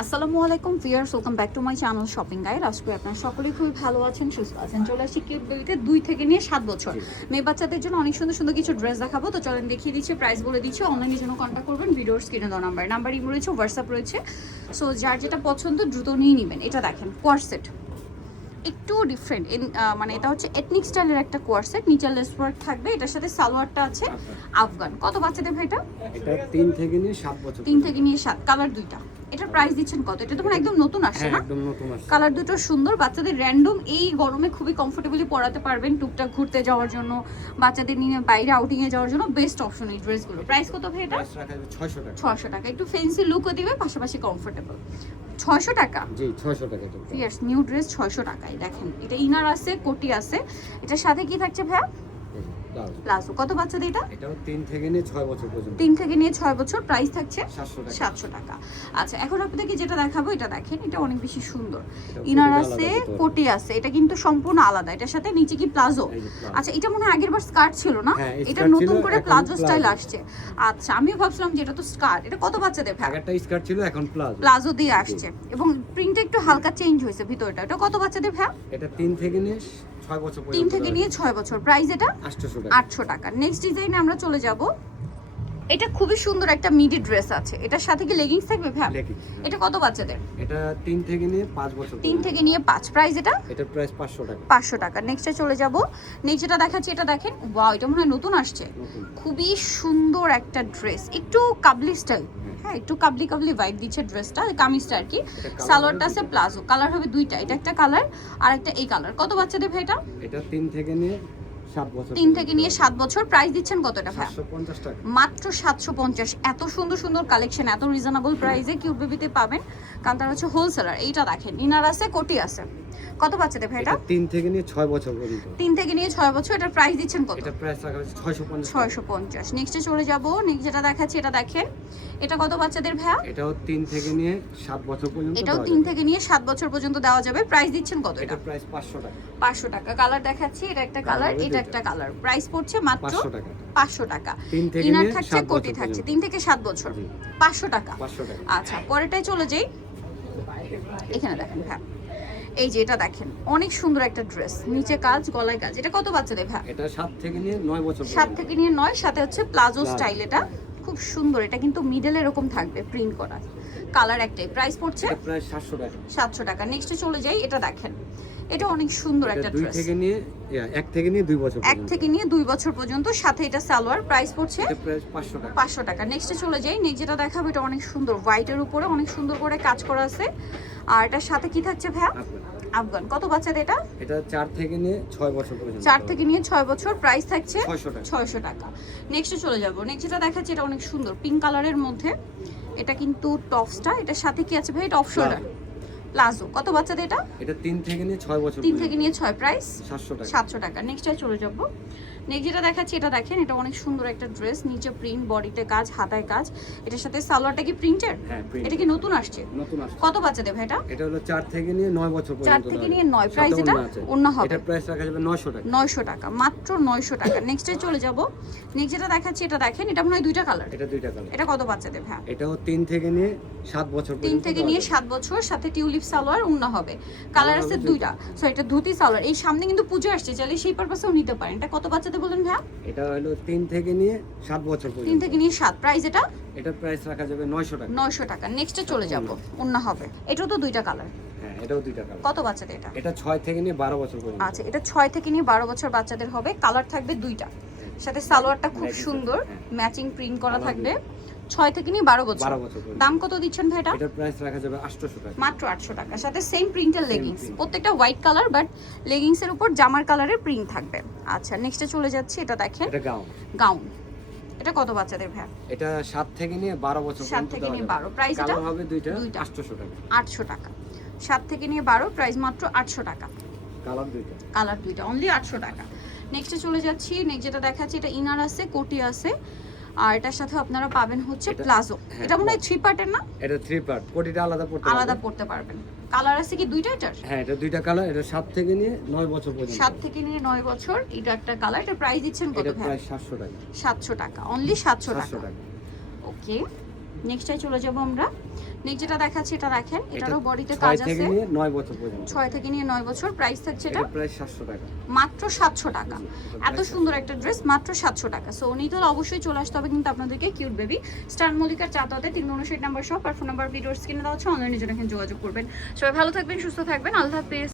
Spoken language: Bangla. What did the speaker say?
আসসালামু আলাইকুম viewers, welcome back to my channel shopping guide. আজকে আপনারা সকলেই খুবই ভালো আছেন, সুস্থ আছেন। চলে আসছি কিউট বেবিতে 2 থেকে নিয়ে 7 বছর মেয়ে বাচ্চাদের জন্য অনেক সুন্দর সুন্দর কিছু ড্রেস দেখাবো। তো চলেন দেখিয়ে দিচ্ছি, প্রাইস বলে দিচ্ছি। অনলাইনের জন্য কন্ট্যাক্ট করবেন, ভিডিওর স্ক্রিনে দেওয়া নাম্বার ইমো রয়েছে, হোয়াটসঅ্যাপ রয়েছে। সো যার যেটা পছন্দ দ্রুত নিয়ে নেবেন। এটা দেখেন কোয়ারসেট, একটু ডিফারেন্ট, মানে এটা হচ্ছে এথনিক স্টাইলের একটা কোয়ারসেট, নিচে লেস ওয়ার্ক থাকবে। এটার সাথে সালোয়ারটা আছে আফগান। কত বাচ্চাদের ভাই এটা? এটা 3 থেকে নিয়ে 7 বছর। 3 থেকে নিয়ে 7, কালার দুইটা। এটার প্রাইস দিচ্ছেন কত? এটা তো মানে একদম নতুন আসছে না? একদম নতুন আসছে। কালার দুটো সুন্দর, বাচ্চাদের র্যান্ডম এই গরমে খুবই কমফোর্টেবলি পরাতে পারবেন, টুকটাক ঘুরতে যাওয়ার জন্য, বাচ্চাদের নিয়ে বাইরে আউটিং এ যাওয়ার জন্য বেস্ট অপশন এই ড্রেসগুলো। প্রাইস কত ভাই এটা? প্রাইস রাখা যাবে 600 টাকা। 600 টাকা, একটু ফ্যান্সি লুকও দিবে, পাশাপাশি কমফোর্টেবল। 600 টাকা? জি 600 টাকা। ফিয়ার্স নিউ ড্রেস 600 টাকায়। দেখেন এটা ইনার আছে, কোটি আছে। এটার সাথে কি থাকছে ভাইয়া? প্লাজো। কত বাচ্চাদের এটা? এটাও 3 থেকে নিয়ে 6 বছর পর্যন্ত। 3 থেকে নিয়ে 6 বছর। প্রাইস থাকছে 700 টাকা। আচ্ছা, এখন আপনাদেরকে যেটা দেখাবো এটা দেখেন, এটা অনেক বেশি সুন্দর। ইনার আছে, কোটি আছে, এটা কিন্তু সম্পূর্ণ আলাদা। এটার সাথে নিচে কি প্লাজো? আচ্ছা, এটা মনে হয় আগের বার স্কার্ট ছিল না, এটা নতুন করে প্লাজো স্টাইল আসছে। আচ্ছা, আমিও ভাবছিলাম যে এটা তো স্কার্ট। এটা কত বাচ্চাদের ভাই? আগেরটা স্কার্ট ছিল, এখন প্লাজো দিয়ে আসছে এবং প্রিন্টটা একটু হালকা চেঞ্জ হয়েছে ভিতরটা। এটা কত বাচ্চাদের ভাই? এটা 3 থেকে নিয়ে 6 বছর পর্যন্ত। 3 থেকে নিয়ে 6 বছর। প্রাইস এটা 800 টাকা। 800 টাকা। নেক্সট ডিজাইনে আমরা চলে যাব। এটা খুবই সুন্দর একটা মিডি ড্রেস আছে। এটার সাথে কি লেগিংস থাকবে ভাই? এটা কত বাচ্চাদের? এটা 3 থেকে নিয়ে 5 বছর। 3 থেকে নিয়ে 5। প্রাইস এটা? এটার প্রাইস 500 টাকা। 500 টাকা। নেক্সটে চলে যাব। নেক্সট যেটা দেখাচ্ছি এটা দেখেন, ওয়াও, এটা মনে হয় নতুন আসছে। খুবই সুন্দর একটা ড্রেস, একটু কাবলি স্টাইল। হ্যাঁ, একটু কাবলি কাবলি ভাইব দিচ্ছে ড্রেসটা, কামিজটা আর কি। সালোয়ারটা আছে প্লাজো, কালার হবে দুইটা, এটা একটা কালার আর একটা এই কালার। কত বাচ্চাদের ভাই এটা? এটা 3 থেকে নিয়ে 7 বছর। 3 থেকে নিয়ে 7 বছর। প্রাইস দিচ্ছেন কত এটা ভাই? 750 টাকা। মাত্র 750। এত সুন্দর সুন্দর কালেকশন এত রিজনেবল প্রাইসে কিউট বেবিতে পাবেন, কারণ তারা হচ্ছে হোলসেলার। এইটা দেখেন, ইনার আছে, কোটি আছে। কত বাচ্চাদের ভাই এটা? 3 থেকে নিয়ে 6 বছর পর্যন্ত। 3 থেকে নিয়ে 6 বছর। এটার প্রাইস দিচ্ছেন কত? এটা প্রাইস রাখা হচ্ছে 650। 650। নেক্সটে চলে যাব। নেক্সট যেটা দেখাচ্ছি এটা দেখেন, এটা কত বাচ্চাদের ভাইয়া? এটাও 3 থেকে নিয়ে 7 বছর পর্যন্ত। এটাও 3 থেকে নিয়ে 7 বছর পর্যন্ত দেওয়া যাবে। প্রাইস দিচ্ছেন কত এটা? এটা প্রাইস 500 টাকা। 500 টাকা। কালার দেখাচ্ছি, এটা একটা কালার, এটা একটা কালার। প্রাইস পড়ছে মাত্র 500 টাকা। 500 টাকা। 3 থেকে ইনার নিয়ে থাকছে, 7 কোটি বছর থাকছে। পর্যন্ত। 3 থেকে 7 বছর। 500 টাকা। 500 টাকা। আচ্ছা, পরেরটাই চলে যাই। এখানে দেখেন ভাই, এই যে এটা দেখেন, অনেক সুন্দর একটা ড্রেস, নিচে কাজ, গলায় কাজ। এটা কত বাচ্চাদের ভাই? এটা 7 থেকে নিয়ে 9 বছর। 7 থেকে নিয়ে 9, সাথে হচ্ছে প্লাজো স্টাইল। এটা খুব সুন্দর, এটা কিন্তু মিডল এরকম থাকবে প্রিন্ট করা, কালার একটাই। প্রাইস পড়ছে এটা প্রায় 700 টাকা। 700 টাকা। নেক্সটে চলে যাই। এটা দেখেন, এটা অনেক সুন্দর একটা দুই ড্রেস। থেকে নিয়ে 1 থেকে নিয়ে 2 বছর 1 পর্যন্ত। থেকে নিয়ে 2 বছর পর্যন্ত, সাথে এটা সালোয়ার। প্রাইস পড়ছে এটা প্রাইস 500 টাকা। 500 টাকা। নেক্সটে চলে যাই। নেক্সট যেটা দেখাবো এটা অনেক সুন্দর, হোয়াইটের উপরে অনেক সুন্দর করে কাজ করা আছে। আর এটার সাথে কি থাকছে ভাইয়া? আফগান। কত বাচ্চাদের এটা? এটা 4 থেকে নিয়ে 6 বছর পর্যন্ত। 4 থেকে নিয়ে 6 বছর। প্রাইস থাকছে 600 টাকা। 600 টাকা। নেক্সটে চলে যাব। নেক্সট যেটা দেখাচ্ছি এটা অনেক সুন্দর, পিঙ্ক কালারের মধ্যে। এটা কিন্তু টপসটা, এটার সাথে কি আছে ভাই? এটা অফ শোল্ডার প্লাজো। কত বাচ্চাদের এটা? এটা 3 থেকে নিয়ে 6 বছর। 3 থেকে নিয়ে 6। প্রাইস 700 টাকা। 700 টাকা। নেক্সটে চলে যাব। নেক্সট যেটা দেখাচ্ছি এটা দেখেন, এটা অনেক সুন্দর একটা ড্রেস, নিচে প্রিন্ট, বডিতে কাজ, হাতায় কাজ। এটার সাথে সালোয়ারটা কি প্রিন্টেড? হ্যাঁ, প্রিন্ট। এটা কি নতুন আসছে? নতুন আসছে। কত বাচ্চাদের ভাই এটা? এটা হলো 4 থেকে নিয়ে 9 বছর পর্যন্ত। 4 থেকে নিয়ে 9। প্রাইস এটা অন্য হবে। এটা প্রাইস রাখা যাবে 900 টাকা। 900 টাকা, মাত্র 900 টাকা। নেক্সটে চলে যাব। নেক্সট যেটা দেখাচ্ছি এটা দেখেন, এটা মনে হয় দুইটা কালার। এটা দুইটা কালার। এটা কত বাচ্চাদের ভাই? এটাও 3 থেকে নিয়ে 7 বছর পর্যন্ত। 3 থেকে নিয়ে 7 বছর, সাথে টিউলিপ সালোয়ার, উন্না হবে। কালার আছে দুইটা। সো এটা ধুতি সালোয়ার। এই সামনে কিন্তু পূজা আসছে, চাইলে সেই পারপাসেও নিতে পারেন। এটা কত বাচ্চাদের বলেন ভাই? এটা হলো 3 থেকে নিয়ে 7 বছর পর্যন্ত। 3 থেকে নিয়ে 7। প্রাইস এটা এটার প্রাইস রাখা যাবে 900 টাকা। 900 টাকা। নেক্সটে চলে যাব। উন্না হবে। এটাও তো দুইটা কালার। হ্যাঁ, এটাও দুইটা কালার। কত বাচ্চাদের এটা? এটা 6 থেকে নিয়ে 12 বছর পর্যন্ত। আচ্ছা, এটা 6 থেকে নিয়ে 12 বছর বাচ্চাদের হবে। কালার থাকবে দুইটা, সাথে সালোয়ারটা খুব সুন্দর ম্যাচিং প্রিন্ট করা থাকবে। 6 থেকে নিয়ে 12 বছর। 12 বছর পর্যন্ত। দাম কত দিচ্ছেন ভাই এটা? এটার প্রাইস রাখা যাবে 800 টাকা। মাত্র 800 টাকা। সাথে সেম প্রিন্টের লেগিংস, প্রত্যেকটা হোয়াইট কালার, বাট লেগিংস এর উপর জামার কালারের প্রিন্ট থাকবে। আচ্ছা, নেক্সটে চলে যাচ্ছি। এটা দেখেন, এটা গাউন। গাউন। এটা কত বাচ্চাদের ভাই? এটা 7 থেকে নিয়ে 12 বছর 7 থেকে নিয়ে 12। প্রাইস এটা কালার হবে দুইটা, দুইটা। 800 টাকা। 800 টাকা। 7 থেকে নিয়ে 12, প্রাইস মাত্র 800 টাকা। কালার দুইটা। কালার দুইটা, অনলি 800 টাকা। নেক্সটে চলে যাচ্ছি। নেক্সট যেটা দেখাচ্ছি এটা ইনার আছে, কোটি আছে, আর এটার সাথে আপনারা পাবেন হচ্ছে প্লাজো। এটা মনে হয় 3 পার্টের না? এটা 3 পার্ট, কোটিটা আলাদা পড়তে পারবেন। কালার আছে কি দুইটা এটার? হ্যাঁ, এটা দুইটা কালার। এটা 7 থেকে নিয়ে 9 বছর পর্যন্ত। 7 থেকে নিয়ে 9 বছর। এটা একটা কালার। এটা প্রাইস দিচ্ছেন কত এটা ভাই? প্রায় 700 টাকা। 700 টাকা, অনলি 700 টাকা। 700 টাকা। ওকে, নেক্সটটাই চলে যাব আমরা। নেক্সট যেটা দেখাচ্ছি এটা রাখেন, এটারও বডিতে 6 কাজ থেকে আছে। নিয়ে 9 বছর পর্যন্ত। 6 থেকে নিয়ে 9 বছর, প্রাইস থাকছে এটা এটা প্রায় 700 টাকা। মাত্র 700 টাকা। জি, এটা এত প্রায় সুন্দর একটা ড্রেস মাত্র 700 টাকা। সো নিতে হলে অবশ্যই চলে আসতে হবে কিন্তু আপনাদেরকে কিউট বেবি স্টার মল্লিকার চাতাতে 359 নাম্বার সহ, আর ফোন নাম্বার ভিডিওর স্ক্রিনে দেওয়া হচ্ছে, অনলাইনে জন্য এখানে যোগাযোগ করবেন। সবাই ভালো থাকবেন, সুস্থ থাকবেন, আল্লাহ হাফেজ।